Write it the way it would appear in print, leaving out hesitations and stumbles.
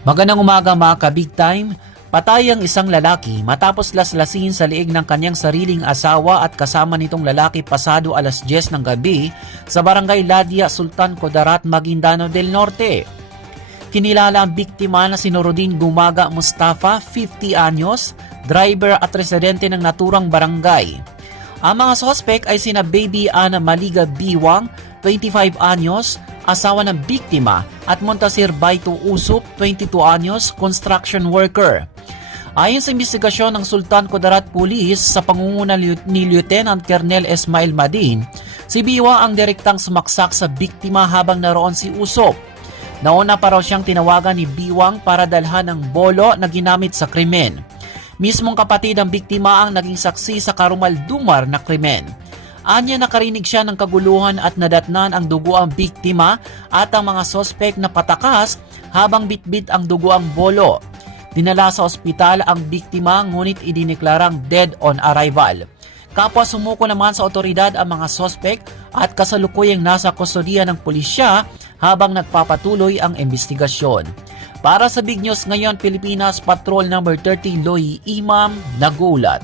Magandang umaga mga ka-big time. Patay ang isang lalaki matapos laslasin sa liig ng kanyang sariling asawa at kasama nitong lalaki pasado alas 10 ng gabi sa barangay Ladia, Sultan Kudarat, Maguindano del Norte. Kinilala ang biktima na si Norodin Gumaga Mustafa, 50 anyos, driver at residente ng naturang barangay. Ang mga sospek ay sina Baby Ana Maliga Biwang, 25 anyos, asawa ng biktima, at Montasir Baito Usup, 22 anyos, construction worker. Ayon sa investigasyon ng Sultan Kudarat Police sa pangunguna ni Lieutenant Colonel Esmail Madin, si Biwa ang direktang sumaksak sa biktima habang naroon si Usup. Nauna pa raw siyang tinawagan ni Biwang para dalhan ng bolo na ginamit sa krimen. Mismong kapatid ng biktima ang naging saksi sa karumaldumar na krimen. Anya nakarinig siya ng kaguluhan at nadatnan ang dugo ang biktima at ang mga sospek na patakas habang bitbit ang dugo ang bolo. Dinala sa ospital ang biktima ngunit idineklarang dead on arrival. Kapwa sumuko naman sa otoridad ang mga sospek at kasalukuyang nasa kustodiya ng pulisya habang nagpapatuloy ang investigasyon. Para sa Big News Ngayon Pilipinas, Patrol number 30 Loy Imam nagulat.